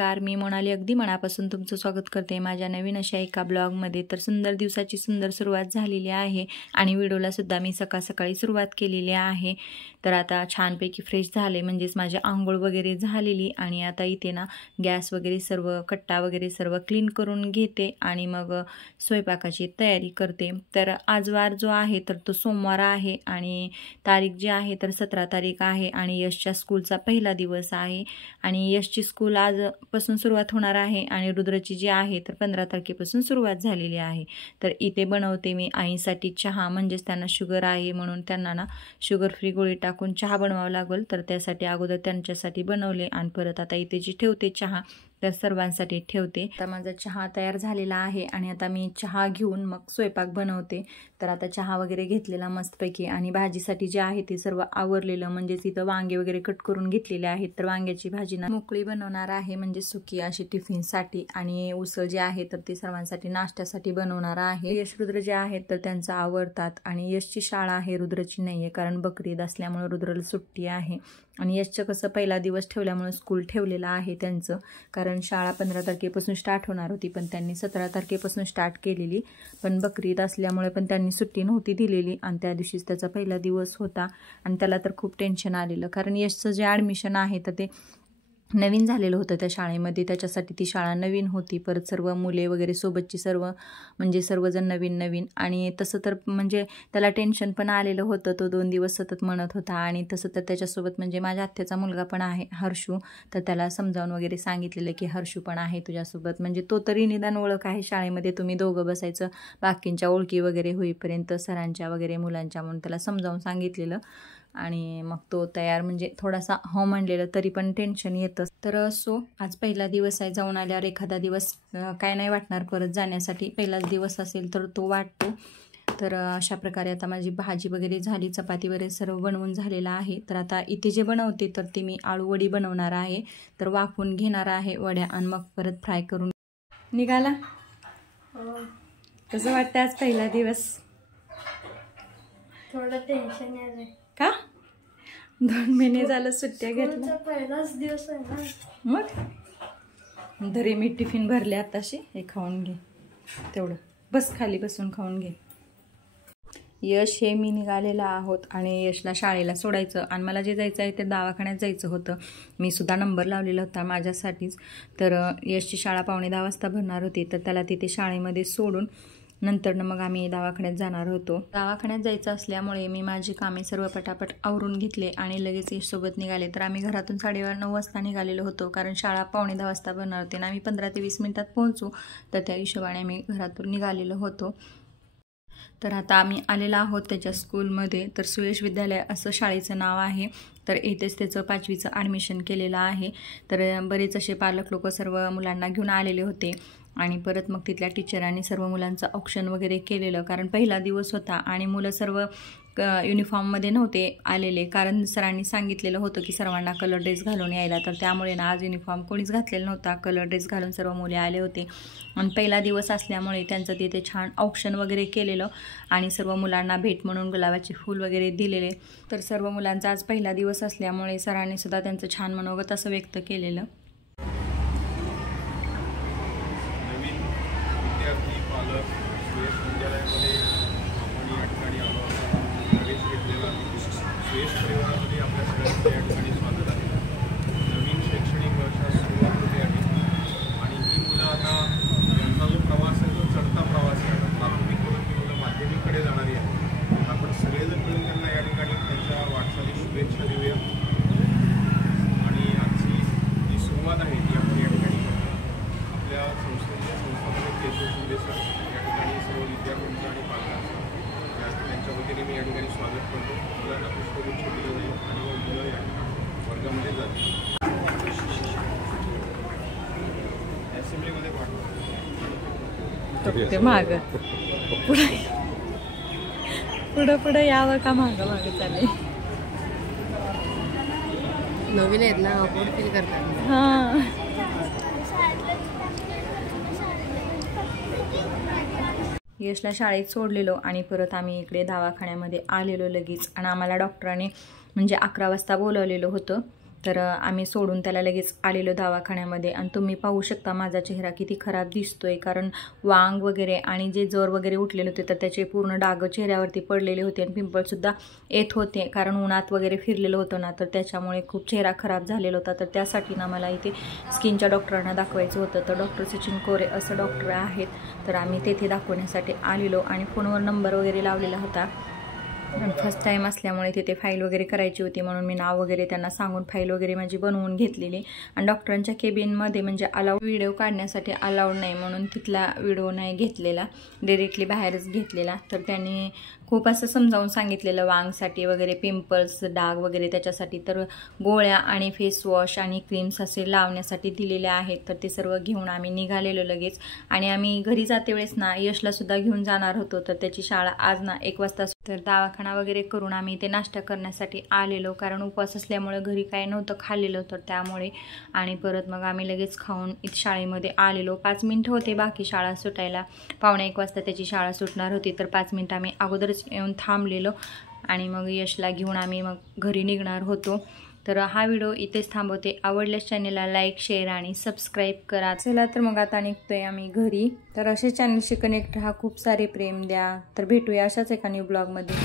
नमस्कार, मी मोनाली अगदी मनापासून तुमचं स्वागत करते माझ्या नवीन अशा एका ब्लॉगमध्ये। तर सुंदर दिवसाची सुंदर सुरुवात झालेली आहे आणि व्हिडिओला सुद्धा मी सकाळी सुरुवात केलेली आहे। तर आता छानपैकी फ्रेश झाले, म्हणजेच माझी आंघोळ वगैरे झालेली आणि आता इथे ना गॅस वगैरे सर्व कट्टा वगैरे सर्व क्लीन करून घेते आणि मग स्वयंपाकाची तयारी करते। तर आज वार जो आहे तर तो सोमवार आहे आणि तारीख जी आहे तर 17 तारीख आहे आणि यशच्या स्कूलचा पहिला दिवस आहे आणि यशची स्कूल आजपासून सुरुवात होणार आहे आणि रुद्रची जी आहे तर 15 तारखेपासून सुरुवात झालेली आहे। तर इथे बनवते मी आईसाठी चहा, म्हणजेच त्यांना शुगर आहे म्हणून त्यांना ना शुगर फ्री गोळी टाकून चहा बनवावा लागेल। तर त्यासाठी अगोदर त्यांच्यासाठी बनवले आणि परत आता इथे जी ठेवते चहा तर सर्वांसाठी ठेवते। आता माझा चहा तयार झालेला आहे आणि आता मी चहा घेऊन मग स्वयंपाक बनवते। तर आता चहा वगैरे घेतलेला मस्तपैकी आणि भाजीसाठी जे आहे ते सर्व आवरलेलं, म्हणजेच इथं वांगे वगैरे कट करून घेतलेले आहेत। तर वांग्याची भाजी ना मोकळी बनवणार आहे, म्हणजे सुकी अशी टिफिनसाठी, आणि उसळ जे आहे तर ते सर्वांसाठी नाश्त्यासाठी बनवणार आहे। यश रुद्र जे आहेत तर त्यांचं आवरतात आणि यशची शाळा आहे, रुद्रची नाहीये, कारण बकरीद असल्यामुळे रुद्रला सुट्टी आहे आणि यशचं कसं पहिला दिवस ठेवल्यामुळे स्कूल ठेवलेलं आहे त्यांचं, कारण शाळा 15 तारखेपासून स्टार्ट होणार होती पण त्यांनी 17 तारखेपासून स्टार्ट केलेली, पण बकरीद असल्यामुळे पण त्यांनी सुट्टी नव्हती दिलेली आणि त्या दिवशीच त्याचा पहिला दिवस होता आणि त्याला तर खूप टेन्शन आलेलं, कारण यशचं जे ॲडमिशन आहे तर ते नवीन झालेलं होतं त्या शाळेमध्ये, त्याच्यासाठी ती शाळा नवीन होती, परत सर्व मुले वगैरे सोबतची सर्व म्हणजे सर्वजण नवीन आणि तसं तर म्हणजे त्याला टेन्शन पण आलेलं होतं। तो 2 दिवस सतत म्हणत होता आणि तसं तर त्याच्यासोबत म्हणजे माझ्या आत्याचा मुलगा पण आहे हर्षू, तर त्याला समजावून वगैरे सांगितलेलं की हर्षू पण आहे तुझ्यासोबत, म्हणजे तो तरी निदान ओळख आहे शाळेमध्ये, तुम्ही दोघं बसायचं बाकींच्या ओळखी वगैरे होईपर्यंत सरांच्या वगैरे मुलांच्या, म्हणून त्याला समजावून सांगितलेलं आणि मग तो तयार म्हणजे थोडासा हो म्हणलेलं तरी पण टेन्शन येतं। तर असो, आज पहिला दिवस आहे, जाऊन आल्यावर एखादा दिवस काय नाही वाटणार परत जाण्यासाठी, पहिलाच दिवस असेल तर तो वाटतो। तर अशा प्रकारे आता माझी भाजी वगैरे झाली, चपाती वगैरे सर्व बनवून झालेलं आहे। तर आता इथे जे बनवते तर ते मी आळू वडी बनवणार आहे, तर वाफवून घेणार आहे वड्या आणि मग परत फ्राय करून निघाला। कसं वाटतं आज पहिला दिवस? थोडं टेन्शन आलंय का? 2 महिने झालं सुट्ट्या घेतल्या, पहिलाच दिवस आहे ना। मग धरे मी टिफिन भरले आताशी, हे खाऊन घे, तेवढं बस खाली बसून खाऊन घे। यश हे मी निघालेला आहोत आणि यशला शाळेला सोडायचं आणि मला जे जायचं आहे ते दवाखान्यात जायचं होतं। मी सुद्धा नंबर लावलेला होता माझ्यासाठीच। तर यशची शाळा 9:15 वाजता भरणार होती, तर त्याला तिथे शाळेमध्ये सोडून नंतर मग आम्ही दवाखान्यात जाणार होतो। दवाखान्यात जायचं असल्यामुळे मी माझी कामे सर्व पटापट आवरून घेतले आणि लगेच यशसोबत निघाले। तर आम्ही घरातून 9:30 वाजता निघालेलो होतो, कारण शाळा 9:15 वाजता भरणार होती आणि आम्ही 15 ते 20 मिनिटात पोहोचू, तर त्या हिशोबाने आम्ही घरातून निघालेलो होतो। तर आता आम्ही आलेलो आहोत त्याच्या स्कूलमध्ये, तर सुयश विद्यालय असं शाळेचं नाव आहे। तर इथेच त्याचं 5वीचं ॲडमिशन केलेलं आहे। तर बरेच असे पालक लोक सर्व मुलांना घेऊन आलेले होते आणि परत मग तिथल्या टीचरांनी सर्व मुलांचं औक्षण वगैरे केलेलं, कारण पहिला दिवस होता आणि मुलं सर्व युनिफॉर्ममध्ये नव्हते आलेले, कारण सरांनी सांगितलेलं होतं की सर्वांना कलर ड्रेस घालून यायला, तर त्यामुळे ना आज युनिफॉर्म कोणीच घातलेला नव्हता, कलर ड्रेस घालून सर्व मुले आले होते आणि पहिला दिवस असल्यामुळे त्यांचं तिथे छान औक्षण वगैरे केलेलं आणि सर्व मुलांना भेट म्हणून गुलाबाचे फूल वगैरे दिलेले। तर सर्व मुलांचा आज पहिला दिवस असल्यामुळे सरांनी सुद्धा त्यांचं छान मनोगत असं व्यक्त केलेलं। सुयश परिवारामध्ये आपल्या सगळ्यांचं या ठिकाणी स्वागत आहे। नवीन शैक्षणिक वर्षात सुरुवात होते आहे आणि ही मुलं आता यांचा जो प्रवास आहे तो चढता प्रवास आहे, प्राथमिककडून ही मुलं माध्यमिककडे जाणारी आहे। आपण सगळेजण मिळून त्यांना या ठिकाणी त्यांच्या वाटचाली शुभेच्छा देऊया आणि आजची जी सुरुवात आहे ती आपण या ठिकाणी आपल्या संस्थापक केशव शिंदे सर या ठिकाणी सर्व विद्यार्थ्यांचं आणि पालकांचं त्यांच्या वतीने मी या ठिकाणी स्वागत करतो। मुलांना पुष्पगुच्छ दिलं जाईल आणि मुलं या वर्गामध्ये जातील, असेंब्लीमध्ये पाठवतो माग पुढं यावं का मागं चालेल। नवीन आहेत ना, अफोर्ड फील करतात। हां, यशला शाळेत सोडलेलो आणि परत आम्ही इकडे दवाखान्यामध्ये आलेलो लगेच, आणि आम्हाला डॉक्टरांनी म्हणजे 11 वाजता बोलवलेलं होतं तर आम्ही सोडून त्याला लगेच आलेलो दवाखान्यामध्ये. आणि तुम्ही पाहू शकता माझा चेहरा किती खराब दिसतोय, कारण वांग वगैरे आणि जे जर वगैरे उठलेले होते तर त्याचे पूर्ण डाग चेहऱ्यावरती पडलेले होते आणि पिंपलसुद्धा येत होते, कारण उन्हात वगैरे फिरलेलं होतं ना, तर त्याच्यामुळे खूप चेहरा खराब झालेला होता. तर त्यासाठी ना मला इथे स्किनच्या डॉक्टरांना दाखवायचं होतं. तर डॉक्टर सचिन कोरे असं डॉक्टर आहेत, तर आम्ही तेथे दाखवण्यासाठी आलेलो आणि फोनवर नंबर वगैरे लावलेला होता. फर्स्ट टाईम असल्यामुळे तिथे फाईल वगैरे करायची होती, म्हणून मी नाव वगैरे त्यांना सांगून फाईल वगैरे माझी बनवून घेतलेली. आणि डॉक्टरांच्या केबिनमध्ये म्हणजे व्हिडिओ काढण्यासाठी अलाउड नाही, म्हणून तिथला व्हिडिओ नाही घेतलेला, डायरेक्टली बाहेरच घेतलेला. तर त्यांनी खूप असं समजावून सांगितलेलं वांगसाठी वगैरे, पिंपल्स डाग वगैरे त्याच्यासाठी. तर गोळ्या आणि फेस वॉश आणि क्रीम्स असे लावण्यासाठी दिलेले आहेत. तर ते सर्व घेऊन आम्ही निघालेलो लगेच. आणि आम्ही घरी जाते वेळेस ना यशला सुद्धा घेऊन जाणार होतो, तर त्याची शाळा आज ना 1 वाजता. तर दवाखाना वगैरे करून आम्ही इथे नाश्ता करण्यासाठी आलेलो, कारण उपवास असल्यामुळे घरी काय नव्हतं खाल्लेलं, तर त्यामुळे. आणि परत मग आम्ही लगेच खाऊन इथे शाळेमध्ये आलेलो. 5 मिनिटं होते बाकी शाळा सुटायला, 12:45 वाजता त्याची शाळा सुटणार होती. तर 5 मिनिटं आम्ही अगोदरच येऊन थांबलेलो आणि मग यशला घेऊन आम्ही मग घरी निघणार होतो. तर हा व्हिडिओ इथेच थांबवते. आवडल्यास चॅनलला लाईक, शेअर आणि सबस्क्राईब करा. चला तर मग आता निघतोय आम्ही घरी. तर असे चॅनलशी कनेक्ट राहा, खूप सारे प्रेम द्या. तर भेटूया अशाच एका न्यू ब्लॉगमध्ये.